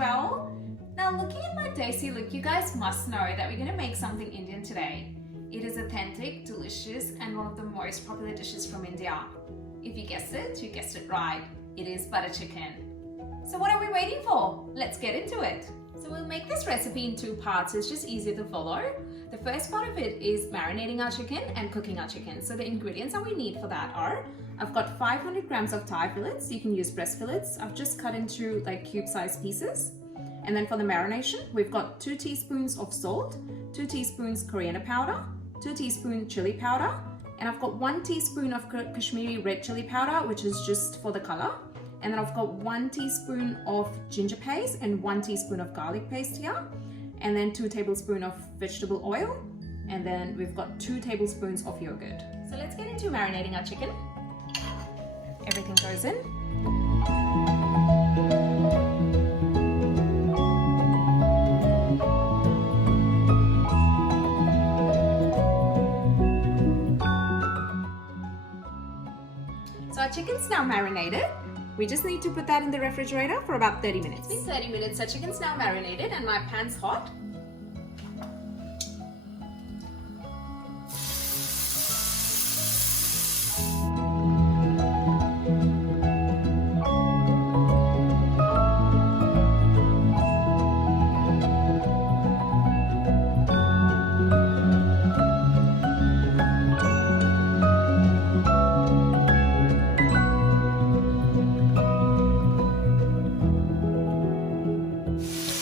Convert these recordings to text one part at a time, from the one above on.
well. Now looking at my desi look, you guys must know that we're going to make something Indian today. It is authentic, delicious and one of the most popular dishes from India. If you guessed it, you guessed it right. It is butter chicken. So what are we waiting for? Let's get into it. So we'll make this recipe in two parts. It's just easier to follow. The first part of it is marinating our chicken and cooking our chicken. So the ingredients that we need for that are, I've got 500 grams of thigh fillets. You can use breast fillets. I've just cut into like cube-sized pieces. And then for the marination, we've got 2 teaspoons of salt, 2 teaspoons coriander powder, 2 teaspoons chili powder, and I've got 1 teaspoon of Kashmiri red chili powder, which is just for the color. And then I've got 1 teaspoon of ginger paste and 1 teaspoon of garlic paste here. And then 2 tablespoons of vegetable oil. And then we've got 2 tablespoons of yogurt. So let's get into marinating our chicken. Everything goes in. So our chicken's now marinated. We just need to put that in the refrigerator for about 30 minutes. It's been 30 minutes, our chicken's now marinated and my pan's hot.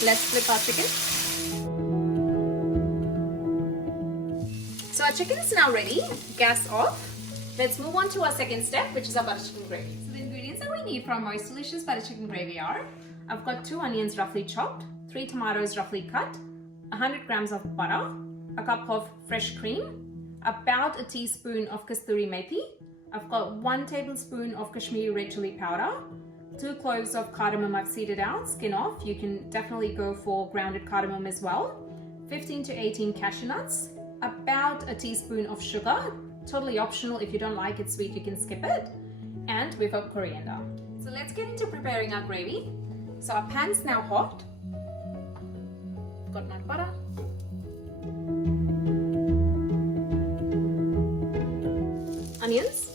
Let's flip our chicken. So our chicken is now ready, gas off. Let's move on to our second step, which is our butter chicken gravy. So the ingredients that we need for our most delicious butter chicken gravy are, I've got 2 onions roughly chopped, 3 tomatoes roughly cut, 100 grams of butter, a cup of fresh cream, about a teaspoon of kasturi methi, I've got 1 tablespoon of Kashmiri red chili powder, 2 cloves of cardamom I've seeded out, skin off. You can definitely go for grounded cardamom as well. 15 to 18 cashew nuts, about a teaspoon of sugar, totally optional. If you don't like it sweet, you can skip it. And we've got coriander. So let's get into preparing our gravy. So our pan's now hot. I've got my butter. Onions.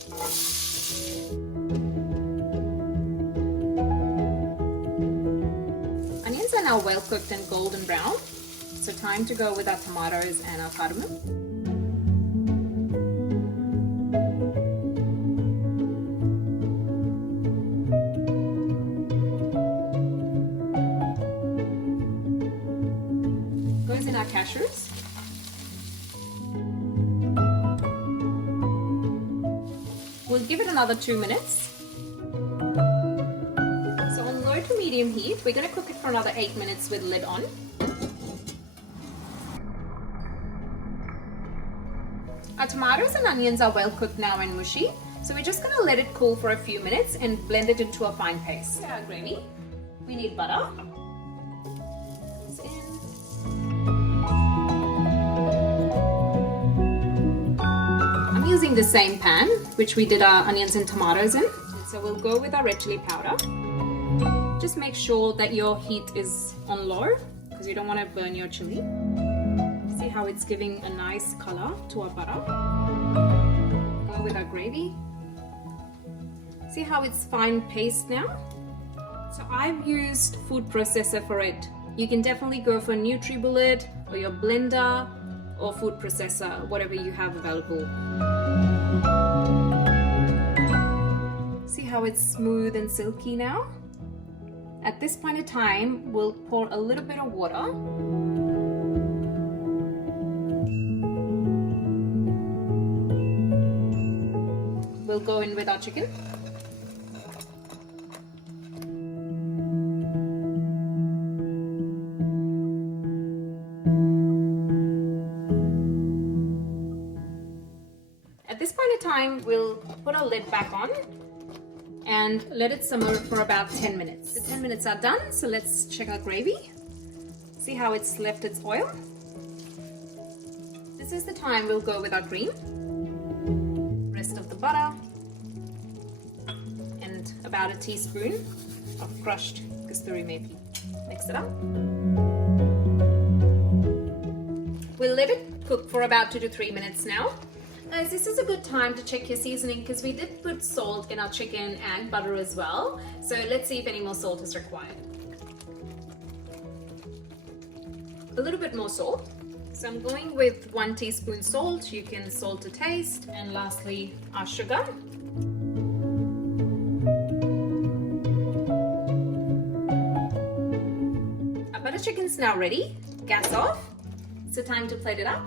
Onions are now well cooked and golden brown, so time to go with our tomatoes and our cardamom. Goes in our cashews. We'll give it another 2 minutes. To medium heat, we're going to cook it for another 8 minutes with lid on. Our tomatoes and onions are well cooked now and mushy, so we're just going to let it cool for a few minutes and blend it into a fine paste. For our gravy, we need butter. Goes in. I'm using the same pan which we did our onions and tomatoes in, so we'll go with our red chili powder. Just make sure that your heat is on low because you don't want to burn your chili. See how it's giving a nice color to our butter. Go with our gravy. See how it's fine paste now? So I've used food processor for it. You can definitely go for NutriBullet or your blender or food processor, whatever you have available. See how it's smooth and silky now? At this point in time, we'll pour a little bit of water. We'll go in with our chicken. At this point in time, we'll put our lid back on and let it simmer for about 10 minutes. The 10 minutes are done, so let's check our gravy. See how it's left its oil? This is the time we'll go with our cream. Rest of the butter. And about a teaspoon of crushed kasturi methi. Mix it up. We'll let it cook for about 2 to 3 minutes now. Guys, this is a good time to check your seasoning because we did put salt in our chicken and butter as well. So let's see if any more salt is required. A little bit more salt. So I'm going with 1 teaspoon salt. You can salt to taste. And lastly, our sugar. Our butter chicken's now ready. Gas off. So time to plate it up.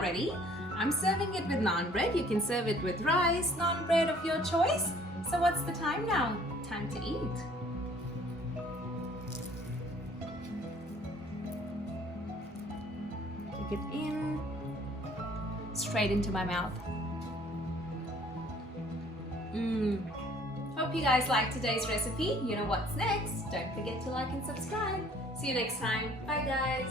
Ready. I'm serving it with naan bread. You can serve it with rice, naan bread of your choice. So what's the time now? Time to eat. Take it in, straight into my mouth. Hope you guys liked today's recipe. You know what's next. Don't forget to like and subscribe. See you next time. Bye guys.